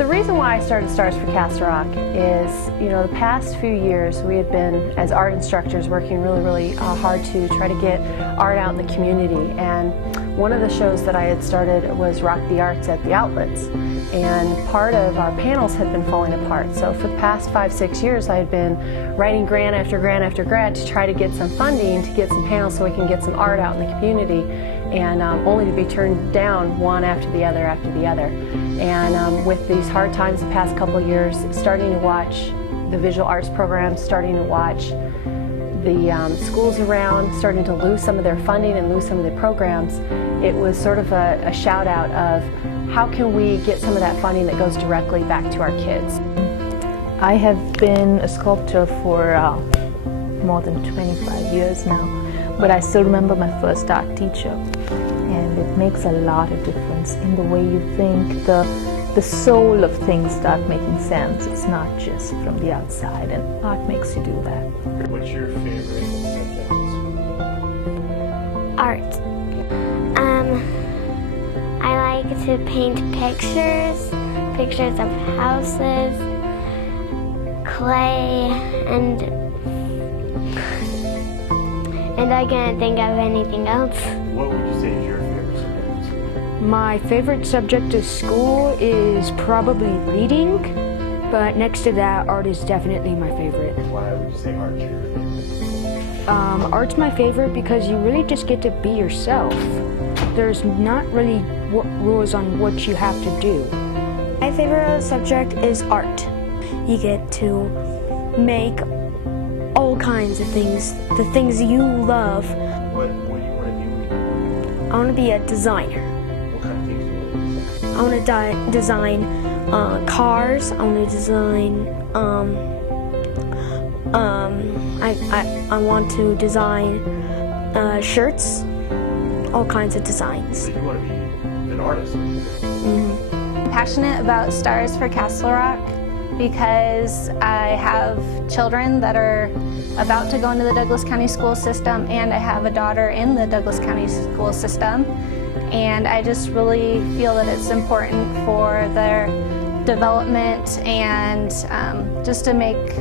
The reason why I started Stars for Castle Rock is, the past few years we had been, as art instructors, working really hard to try to get art out in the community. And one of the shows that I had started was Rock the Arts at the outlets. And part of our panels had been falling apart. So for the past 5-6 years I had been writing grant after grant after grant to try to get some funding, to get some panels so we can get some art out in the community. And only to be turned down one after the other after the other. And with these hard times the past couple of years, starting to watch the visual arts programs, starting to watch the schools around, starting to lose some of their funding and lose some of the programs, it was sort of a shout out of how can we get some of that funding that goes directly back to our kids. I have been a sculptor for more than 25 years now. But I still remember my first art teacher, and it makes a lot of difference in the way you think. The soul of things start making sense. It's not just from the outside, and art makes you do that. What's your favorite subject? Art. I like to paint pictures of houses, clay, and I can't think of anything else. What would you say is your favorite subject? My favorite subject of school is probably reading, but next to that, art is definitely my favorite. Why would you say art's your favorite? Art's my favorite because you really just get to be yourself. There's not really rules on what you have to do. My favorite subject is art. You get to make all kinds of things, the things you love. What do you want to do? I want to be a designer. What kind of things do you want to do? I want to design cars. I want to design. I want to design shirts, all kinds of designs. So you want to be an artist? I'm passionate about Stars for Castle Rock because I have children that are about to go into the Douglas County school system, and I have a daughter in the Douglas County school system. And I just really feel that it's important for their development and just to make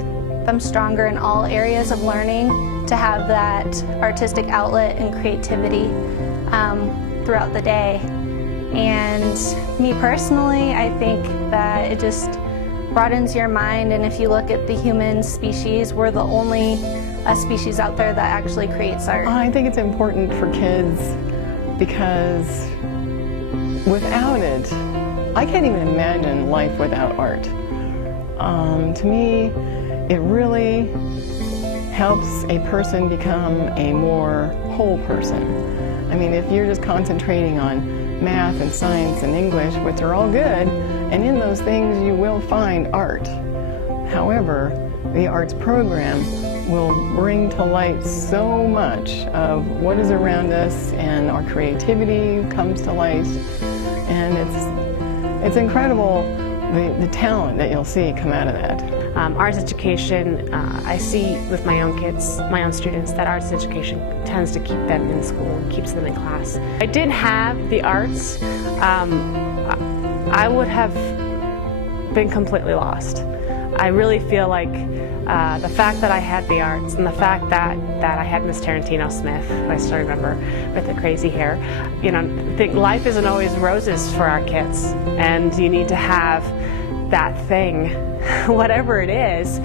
them stronger in all areas of learning, to have that artistic outlet and creativity throughout the day. And me personally, I think that it just broadens your mind, and if you look at the human species, we're the only species out there that actually creates art. I think it's important for kids because without it, I can't even imagine life without art. To me, it really helps a person become a more whole person. I mean, if you're just concentrating on math and science and English, which are all good, and in those things you will find art. However, the arts program will bring to light so much of what is around us, and our creativity comes to light, and it's incredible the talent that you'll see come out of that. Arts education, I see with my own kids, my own students, that arts education tends to keep them in school, keeps them in class. If I didn't have the arts, I would have been completely lost. I really feel like the fact that I had the arts and the fact that I had Miss Tarantino Smith, who I still remember, with the crazy hair, I think life isn't always roses for our kids, and you need to have that thing, whatever it is,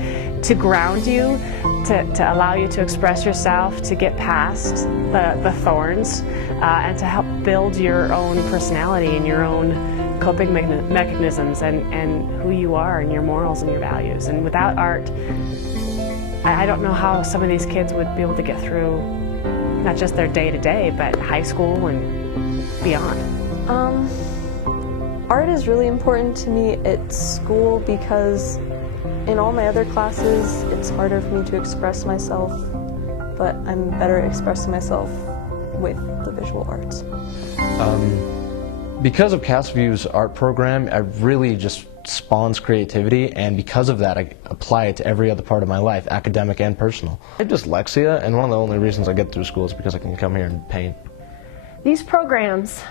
to ground you, to allow you to express yourself, to get past the thorns, and to help build your own personality and your own coping mechanisms and who you are and your morals and your values. And without art, I don't know how some of these kids would be able to get through not just their day-to-day, but high school and beyond. Art is really important to me at school because in all my other classes it's harder for me to express myself, but I'm better at expressing myself with the visual arts. Because of Castleview's art program, it really just spawns creativity, and because of that I apply it to every other part of my life, academic and personal. I'm dyslexia, and one of the only reasons I get through school is because I can come here and paint. These programs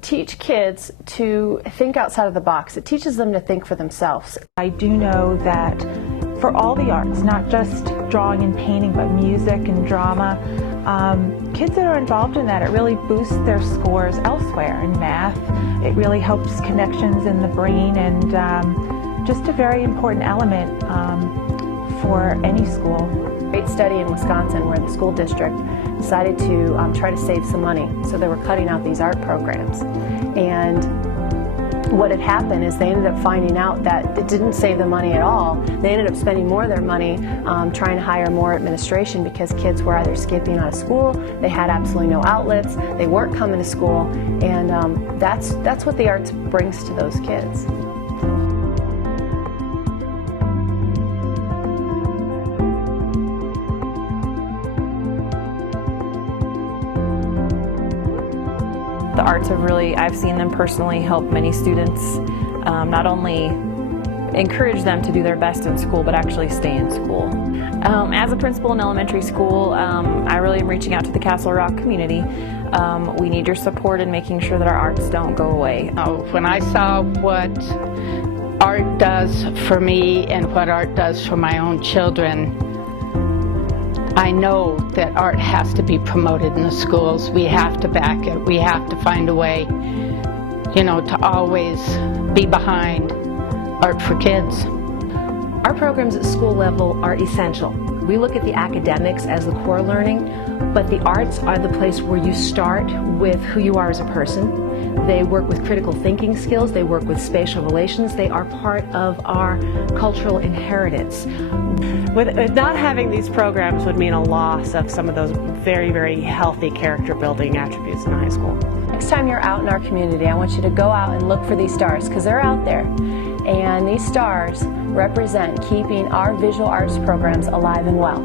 teach kids to think outside of the box. It teaches them to think for themselves. I do know that for all the arts, not just drawing and painting, but music and drama, kids that are involved in that, it really boosts their scores elsewhere. In math, it really helps connections in the brain, and just a very important element for any school. Great study in Wisconsin where the school district decided to try to save some money, so they were cutting out these art programs. And what had happened is they ended up finding out that it didn't save them money at all. They ended up spending more of their money trying to hire more administration, because kids were either skipping out of school, they had absolutely no outlets, they weren't coming to school, and that's what the arts brings to those kids. The arts have really, I've seen them personally help many students not only encourage them to do their best in school, but actually stay in school. As a principal in elementary school, I really am reaching out to the Castle Rock community. We need your support in making sure that our arts don't go away. When I saw what art does for me and what art does for my own children, I know that art has to be promoted in the schools. We have to back it. We have to find a way, you know, to always be behind art for kids. Our programs at school level are essential. We look at the academics as the core learning, but the arts are the place where you start with who you are as a person. They work with critical thinking skills, they work with spatial relations, they are part of our cultural inheritance. With not having these programs would mean a loss of some of those very, very healthy character building attributes in high school. Next time you're out in our community, I want you to go out and look for these stars, because they're out there. And these stars represent keeping our visual arts programs alive and well.